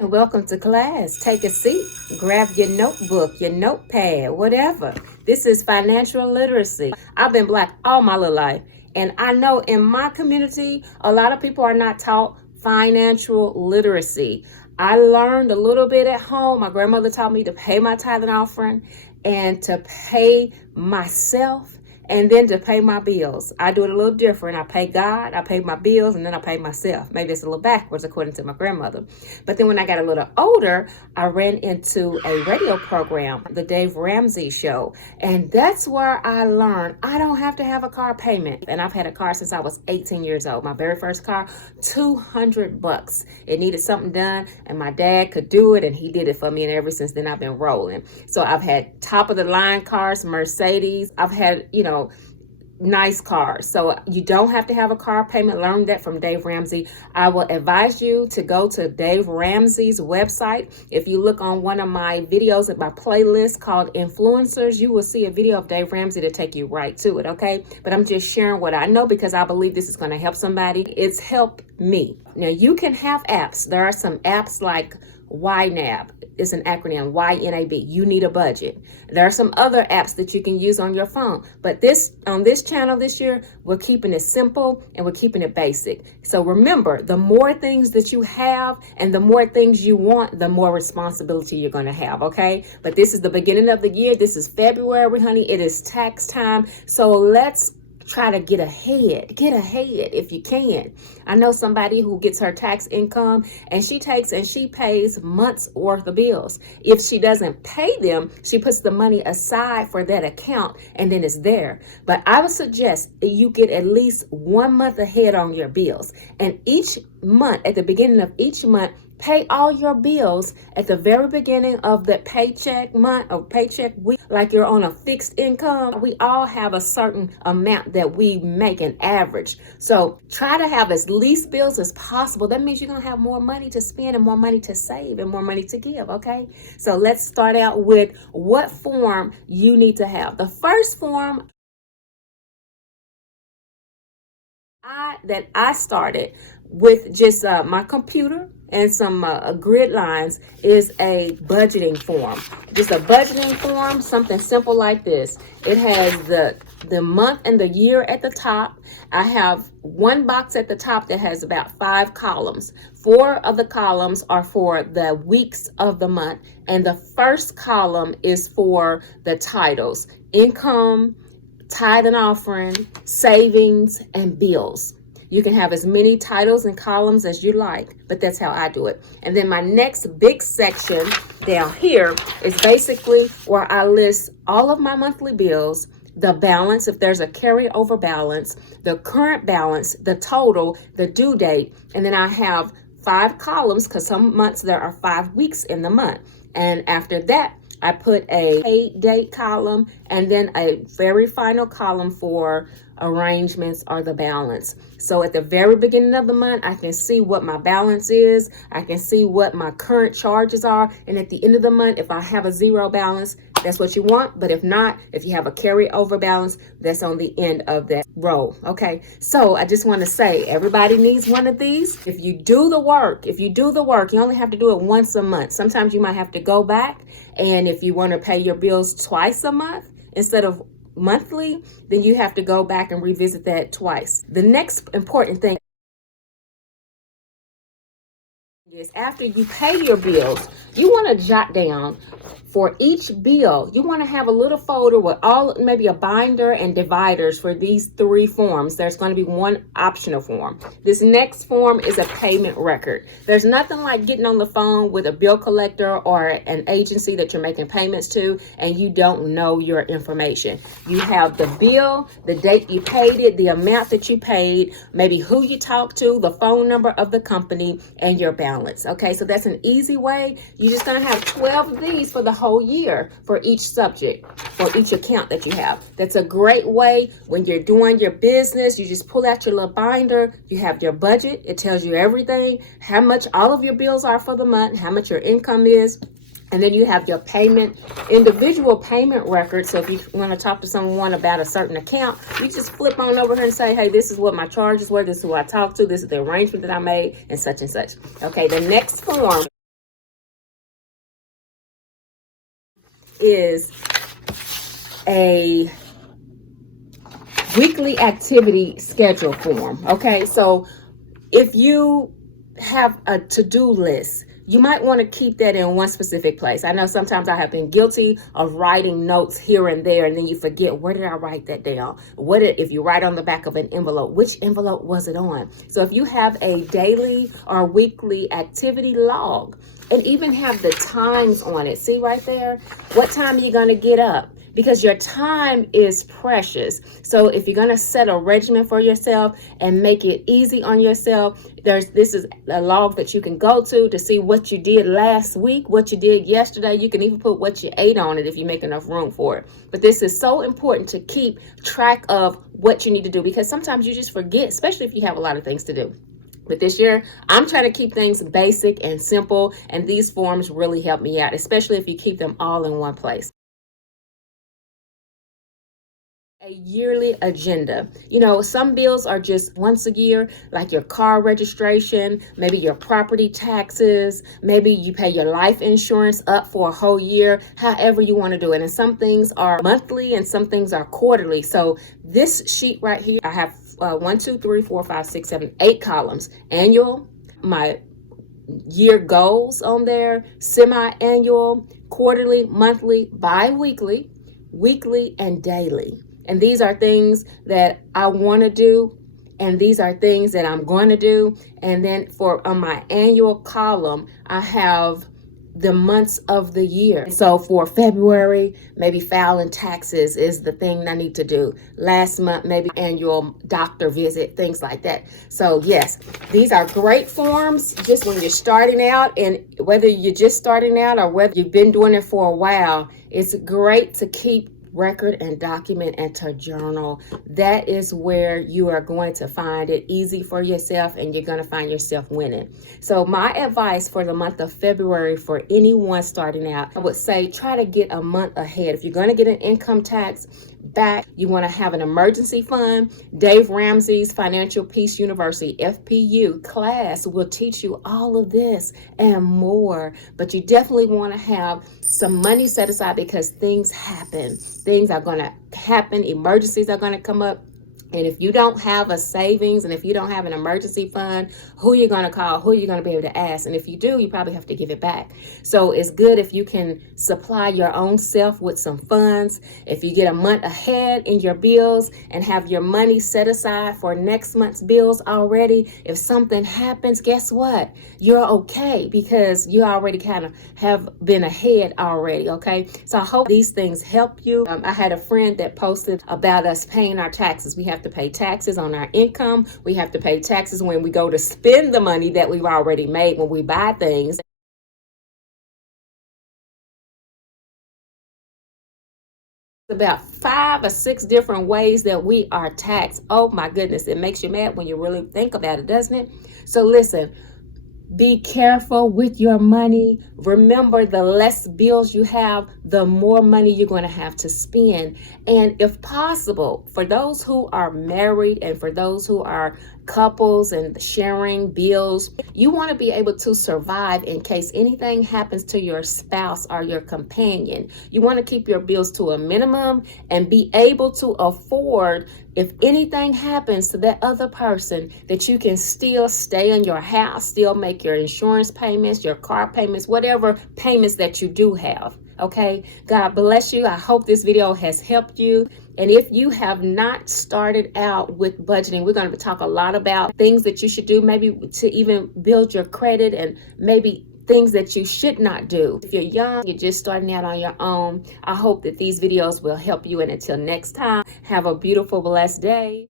And welcome to class. Take a seat, grab your notebook, your notepad, whatever. This is financial literacy. I've been Black all my little life, and I know in my community, a lot of people are not taught financial literacy. I learned a little bit at home. My grandmother taught me to pay my tithe and offering and to pay myself and then to pay my bills. I do it a little different. I pay God, I pay my bills, and then I pay myself. Maybe it's a little backwards according to my grandmother. But then when I got a little older, I ran into a radio program, the Dave Ramsey Show. And that's where I learned I don't have to have a car payment. And I've had a car since I was 18 years old. My very first car, $200. It needed something done, and my dad could do it, and he did it for me. And ever since then, I've been rolling. So I've had top of the line cars, Mercedes. I've had, nice cars. So you don't have to have a car payment. Learn that from Dave Ramsey. I will advise you to go to Dave Ramsey's website. If you look on one of my videos at my playlist called Influencers, you will see a video of Dave Ramsey to take you right to it, okay? But I'm just sharing what I know because I believe this is going to help somebody. It's helped me. Now, you can have apps. There are some apps like YNAB. It's an acronym, YNAB. You need a budget. There are some other apps that you can use on your phone. But on this channel this year, we're keeping it simple and we're keeping it basic. So remember, the more things that you have and the more things you want, the more responsibility you're going to have, okay? But this is the beginning of the year. This is February, honey. It is tax time. So let's try to get ahead if you can. I know somebody who gets her tax income and she pays months worth of bills. If she doesn't pay them, she puts the money aside for that account and then it's there. But I would suggest that you get at least 1 month ahead on your bills. And each month, at the beginning of each month, pay all your bills at the very beginning of that paycheck month or paycheck week, like you're on a fixed income. We all have a certain amount that we make an average. So try to have as least bills as possible. That means you're going to have more money to spend and more money to save and more money to give, okay? So let's start out with what form you need to have. The first form that I started with just my computer and some grid lines is a budgeting form. Just a budgeting form, something simple like this. It has the month and the year at the top. I have one box at the top that has about 5 columns. 4 of the columns are for the weeks of the month, and the first column is for the titles: income, tithe and offering, savings, and bills. You can have as many titles and columns as you like, but that's how I do it. And then my next big section down here is basically where I list all of my monthly bills, the balance, if there's a carryover balance, the current balance, the total, the due date, and then I have 5 columns because some months there are 5 weeks in the month. And after that, I put a paid date column and then a very final column for arrangements or the balance. So at the very beginning of the month, I can see what my balance is. I can see what my current charges are. And at the end of the month, if I have a 0 balance, that's what you want. But if not, if you have a carryover balance, that's on the end of that row. Okay. So I just want to say everybody needs one of these. If you do the work, you only have to do it once a month. Sometimes you might have to go back. And if you want to pay your bills twice a month instead of monthly, then you have to go back and revisit that twice. The next important thing is after you pay your bills, you want to jot down for each bill. You want to have a little folder with maybe a binder and dividers for these 3 forms. There's going to be one optional form. This next form is a payment record. There's nothing like getting on the phone with a bill collector or an agency that you're making payments to and you don't know your information. You have the bill, the date you paid it, the amount that you paid, maybe who you talked to, the phone number of the company, and your balance. Okay, so that's an easy way. You're just going to have 12 of these for the whole year for each subject or each account that you have. That's a great way when you're doing your business. You just pull out your little binder. You have your budget. It tells you everything, how much all of your bills are for the month, how much your income is. And then you have your individual payment record. So if you want to talk to someone about a certain account, you just flip on over here and say, hey, this is what my charges were. This is who I talked to. This is the arrangement that I made and such and such. Okay, the next form is a weekly activity schedule form. Okay, so if you have a to-do list, you might want to keep that in one specific place. I know sometimes I have been guilty of writing notes here and there, and then you forget, where did I write that down? If you write on the back of an envelope, which envelope was it on? So if you have a daily or weekly activity log, and even have the times on it, see right there, what time are you going to get up? Because your time is precious. So if you're going to set a regimen for yourself and make it easy on yourself, this is a log that you can go to see what you did last week, what you did yesterday. You can even put what you ate on it if you make enough room for it. But this is so important to keep track of what you need to do, because sometimes you just forget, especially if you have a lot of things to do. But this year, I'm trying to keep things basic and simple, and these forms really help me out, especially if you keep them all in one place. A yearly agenda. You know, some bills are just once a year, like your car registration, maybe your property taxes, maybe you pay your life insurance up for a whole year, however you want to do it. And some things are monthly and some things are quarterly. So this sheet right here, I have 1, 2, 3, 4, 5, 6, 7, 8 columns. Annual, my year goals on there, semi-annual, quarterly, monthly, bi-weekly, weekly, and daily. And these are things that I want to do, and these are things that I'm going to do. And then on my annual column, I have the months of the year. So for February, maybe filing taxes is the thing I need to do. Last month, maybe annual doctor visit, things like that. So yes, these are great forms just when you're starting out, and whether you're just starting out or whether you've been doing it for a while, it's great to keep record and document and to journal. That is where you are going to find it easy for yourself, and you're going to find yourself winning. So my advice for the month of February for anyone starting out, I would say try to get a month ahead. If you're going to get an income tax back, you want to have an emergency fund. Dave Ramsey's Financial Peace University, FPU class will teach you all of this and more. But you definitely want to have some money set aside, because things happen. Things are going to happen. Emergencies are going to come up. And if you don't have a savings, and if you don't have an emergency fund, who are you going to call? Who are you going to be able to ask? And if you do, you probably have to give it back. So it's good if you can supply your own self with some funds. If you get a month ahead in your bills and have your money set aside for next month's bills already, if something happens, guess what? You're okay, because you already kind of have been ahead already, okay? So I hope these things help you. I had a friend that posted about us paying our taxes. We have to pay taxes on our income. We have to pay taxes when we go to spend the money that we've already made when we buy things. About 5 or 6 different ways that we are taxed. Oh my goodness, it makes you mad when you really think about it, doesn't it? So listen, be careful with your money. Remember, the less bills you have, the more money you're going to have to spend. And if possible, for those who are married and for those who are couples and sharing bills, you want to be able to survive in case anything happens to your spouse or your companion. You want to keep your bills to a minimum and be able to afford, if anything happens to that other person, that you can still stay in your house, still make your insurance payments, your car payments, whatever payments that you do have. Okay, God bless you. I hope this video has helped you. And if you have not started out with budgeting, we're going to talk a lot about things that you should do, maybe to even build your credit, and maybe things that you should not do. If you're young, you're just starting out on your own, I hope that these videos will help you. And until next time, have a beautiful, blessed day.